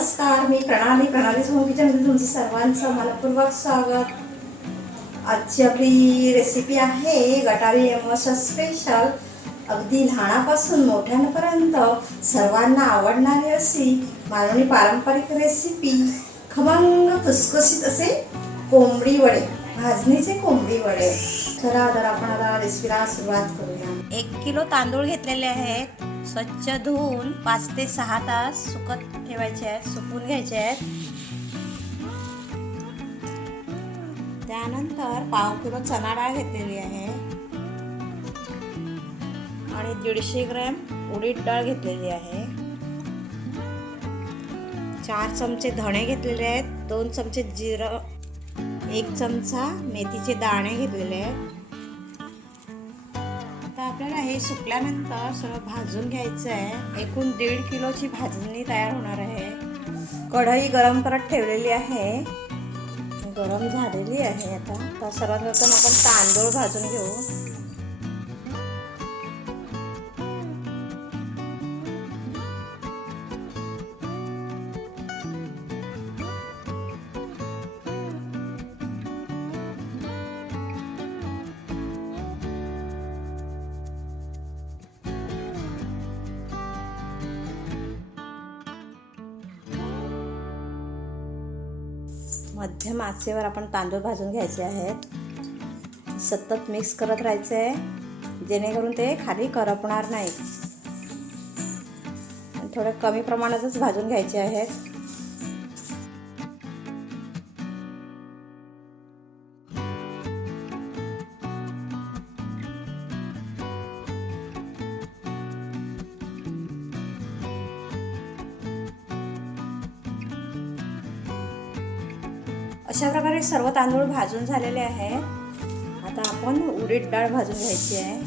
नमस्कार, मी प्रणाली होम किचनमध्ये तुमचं सर्वांचं मनपूर्वक स्वागत. आजची आपली रेसिपी आहे गटारी अमावस्या स्पेशल. अगदी लहानापासून मोठ्यांपर्यंत सर्वांना आवडणारी अशी मालवणी पारंपरिक रेसिपी, खमंग खुसखुशीत असे कोंबडी वडे, भाजणीचे कोंबडी वडे. चला तर आपण आता रेसिपीला सुरुवात करूया. 1 किलो तांदूळ घेतलेले आहेत. स्वच्छ धुवून 5 ते 6 तास सुकत ठेवायचे आहेत, सुकवून घ्यायचे आहेत. त्यानंतर 1/2 किलो चणा डाळ घेतलेली आहे आणि 150 ग्रॅम उडीद डाळ घेतलेली आहे. 4 चमचे धणे घेतलेले आहेत, 2 चमचे जिरं, 1 चमचा मेथीचे दाणे घेतलेले आहेत. आपल्याला हे सुकल्यानंतर सर्व भाजून घ्यायचं आहे. एकूण 1.5 किलोची भाजणी तयार होणार आहे. कढई गरम करत ठेवलेली आहे, गरम झालेली आहे. आता सर्वात प्रथम आपण तांदूळ भाजून घेऊ. मध्यम आचेवर आपण तांदूळ भाजून घ्यायचे आहेत. सतत मिक्स करत राहायचे आहे जेणेकरून ते खाली करपणार नाही. थोडं कमी प्रमाणातच भाजून घ्यायचे आहेत. अशा प्रकारे सर्व तांदूळ भाजून झालेले आहेत. आता आपण उडीद डाळ भाजून घ्यायची आहे.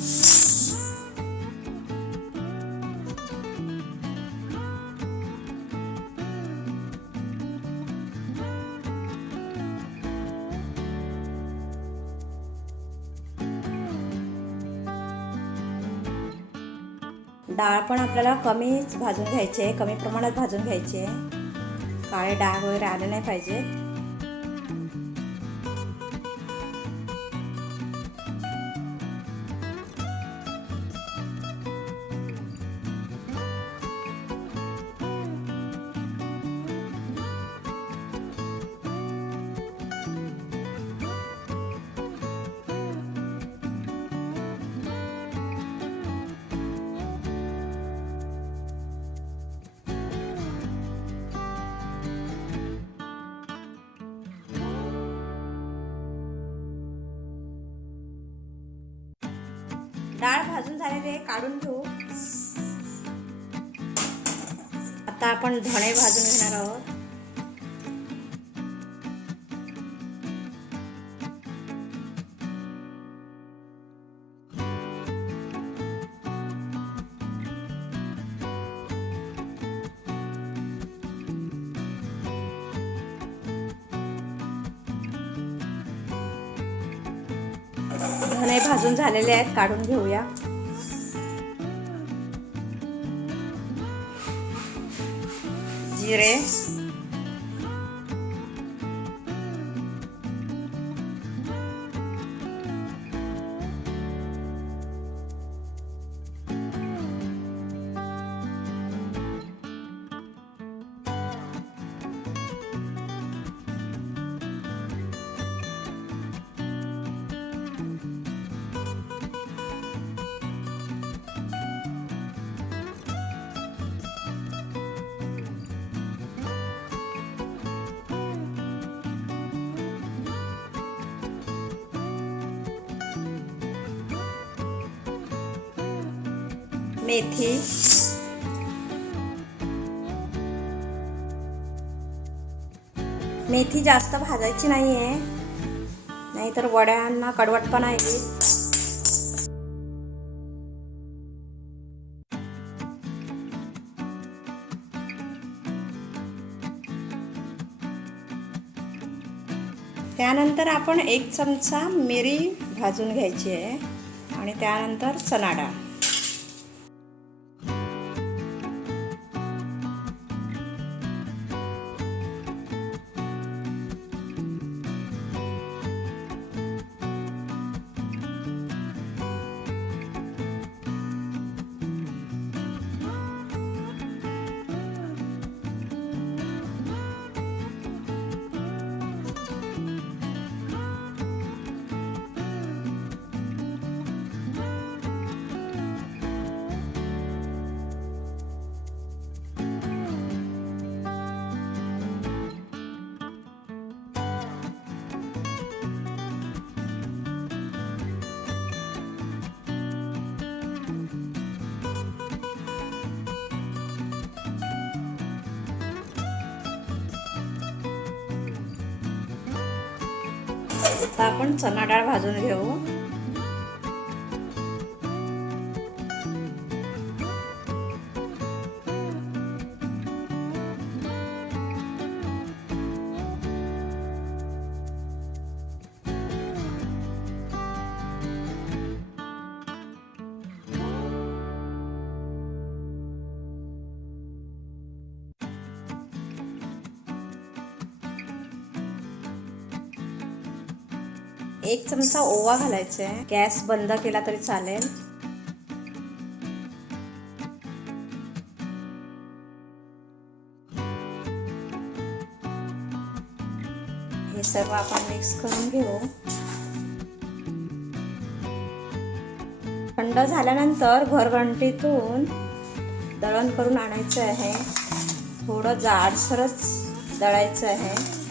डाळ पण आपल्याला कमीच भाजून घ्यायची आहे, कमी प्रमाणात भाजून घ्यायची आहे. काळे डाग वगैरे आले नाही पाहिजे. डाळ भाजून झालेले काढून घेऊ. आता आपण धणे भाजून घेणार आहोत. धणे भाजून झालेले आहेत, काढून घेऊया. जिरे, मेथी, मेथी जास्त भाजायची नाहीये, नाहीतर वड्यांना कडवटपणा येईल. त्यानंतर आपण 1 चमचा मिरी भाजून घ्यायची आहे आणि त्यानंतर चणा डाळ. आता आपण चणा डाळ भाजून घेऊ. एक चमचा ओवा घालायचा आहे. गॅस बंद केला तरी चालेल. हे सर्व आपण मिक्स करून घेऊ. थंड झाल्यानंतर घरघंटीतून दळण करून आणायचं आहे. थोडं जाडसरच दळायचं आहे.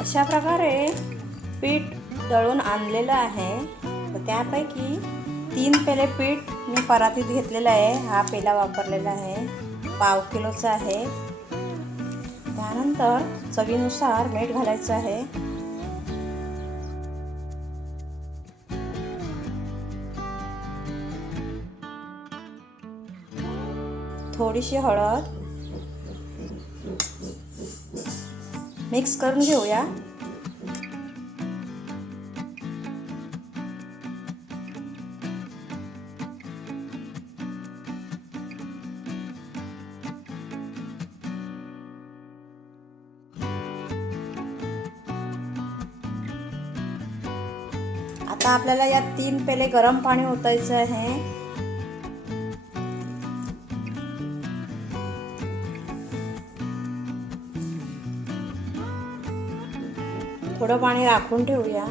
अशा प्रकारे पीठ दळून आणलेलं आहे. तर त्यापैकी 3 पेले पीठ मी परातीत घेतलेलं आहे. हा पेला वापरलेला आहे. 1/2 किलोचा आहे. त्यानंतर चवीनुसार मीठ घालायचं आहे. थोडीशी हळद मिक्स करून घेऊया. आता आपल्याला या 3 पेले गरम पाणी ओतायचं आहे. थोडं पाणी राखून ठेवूया.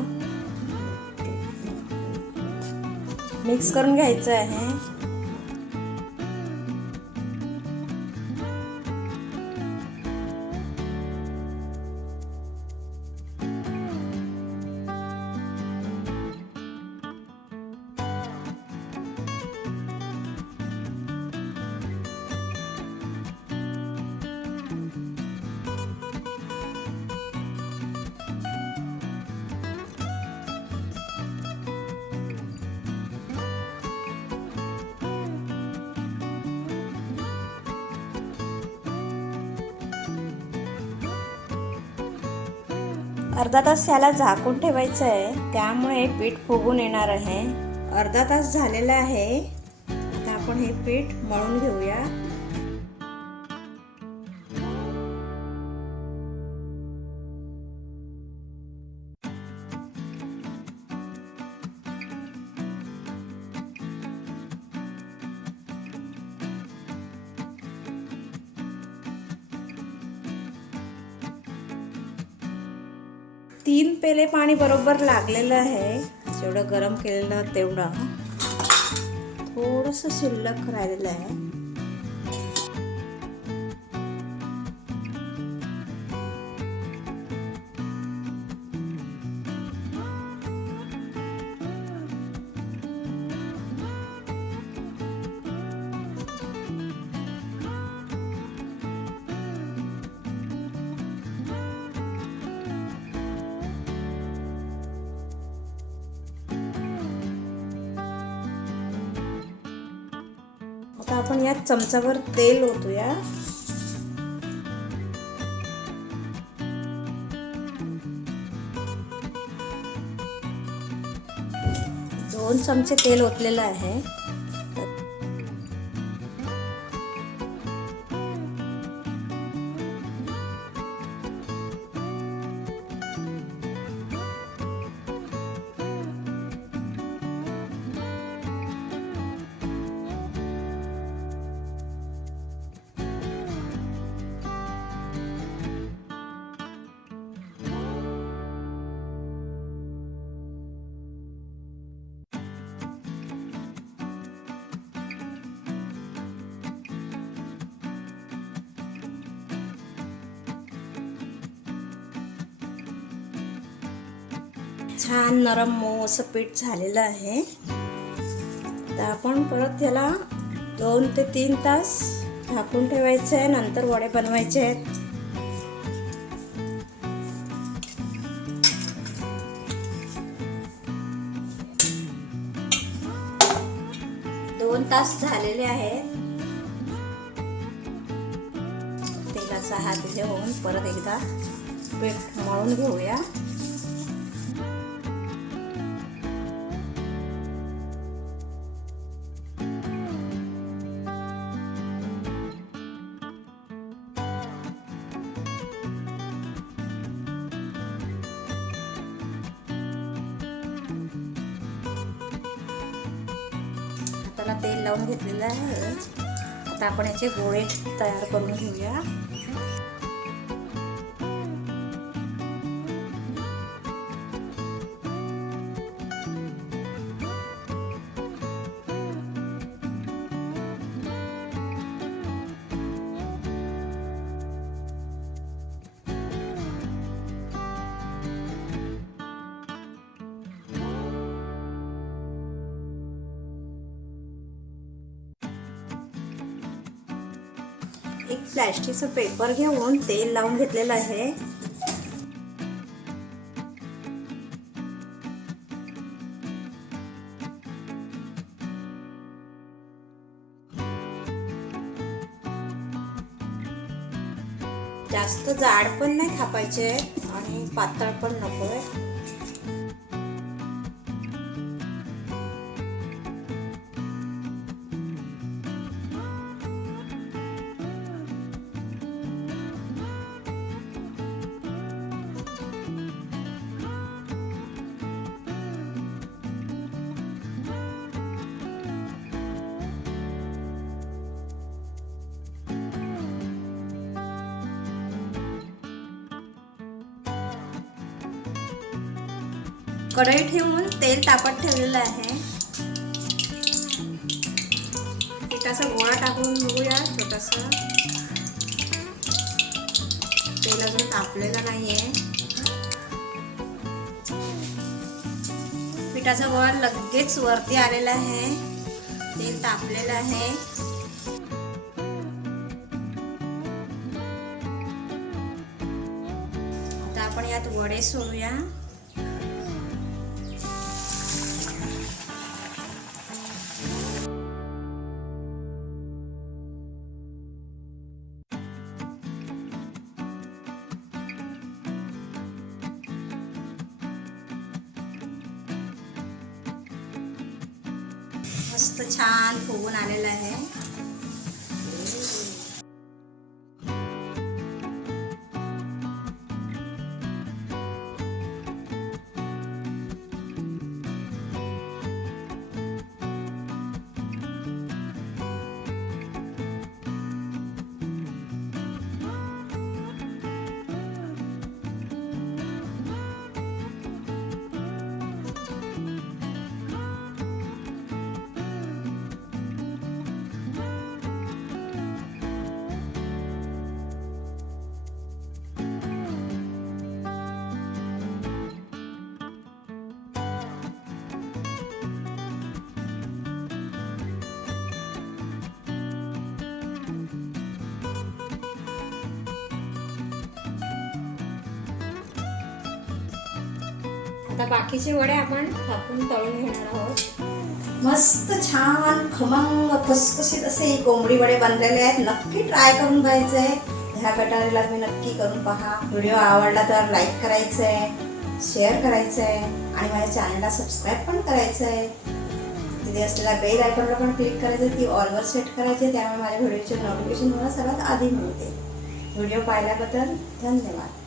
मिक्स करून घ्यायचं आहे. अर्धा तास याला झाकून ठेवायचं आहे. त्यामुळे पीठ फुगून येणार आहे. अर्धा तास झालेला आहे. आता आपण हे पीठ मळून घेऊया. तीन पेले पाणी बरोबर लागलेलं आहे. जेवढं गरम केलेलं तेवढं. थोडंसं शिल्लक राहिलेलं आहे. आता आपण यात चमचाभर तेल ओतूया. दोन चमचे तेल ओतलेलं आहे. छान नरम मऊ असं पीठ झालेलं आहे. तर आपण परत त्याला 2 ते 3 तास झाकून ठेवायचं आहे. नंतर वडे बनवायचे आहेत. 2 तास झालेले आहेत. तेलाचा हात घेऊन परत एकदा पीठ मळून घेऊया. हाताला तेल लावून घेतलेलं आहे. आता आपण याचे गोळे तयार करून घेऊया. एक प्लॅस्टिकचं पेपर घेऊन तेल लावून घेतलेलं आहे. जास्त जाड पण नाही थापायचे आणि पातळ पण नकोय. कढई ठेवून तेल तापत ठेवलेलं आहे. पिठाचा गोळा टाकून बघूया. छोटासा तेल अजून तापलेलं नाहीये. पिठाचा गोळा लगेच वरती आलेला आहे. तेल तापलेलं आहे. आता आपण यात वडे सोडूया. मस्त छान फुगून आलेलं आहे. आता बाकीचे वडे आपण थापून तळून घेणार आहोत. मस्त छान खमंग खुसखुशीत असे कोंबडी वडे बनलेले आहेत. नक्की ट्राय करून पाहायचं आहे. ह्या गटारीला तुम्ही नक्की करून पहा. व्हिडिओ आवडला तर लाईक करायचं आहे, शेअर करायचं आहे आणि माझ्या चॅनलला सबस्क्राईब पण करायचं आहे. तिथे असलेल्या बेल आयकॉनला पण क्लिक करायचं, ती ऑलवर सेट करायची. त्यामुळे माझ्या व्हिडिओचे नोटिफिकेशन तुम्हाला सर्वात आधी मिळते. व्हिडिओ पाहिल्याबद्दल धन्यवाद.